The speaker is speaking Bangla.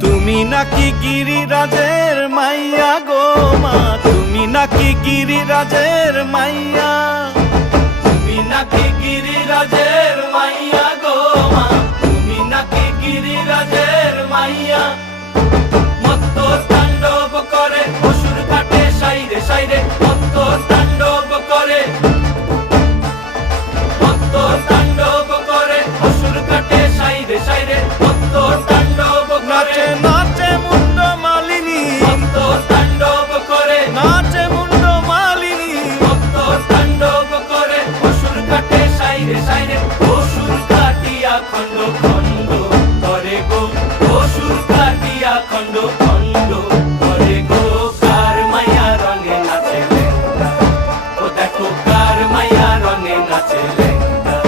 তুমি নাকি গিরিরাজের মাইয়া গো মা? তুমি নাকি গিরিরাজের মাইয়া? তুমি নাকি গিরিরাজের মাইয়া গো মা? তুমি নাকি গিরিরাজের মাইয়া? মত্ত তাণ্ডব করে, অসুর কাটে সাইরে সাইরে। মত্ত তাণ্ডব করে খণ্ড খণ্ড, করে গো। অসুর কাটিয়া খণ্ড খণ্ড, করে গো। কার মায়া রঙে নাচে ও দেখো, কার মায়া রঙে নাচে লেখা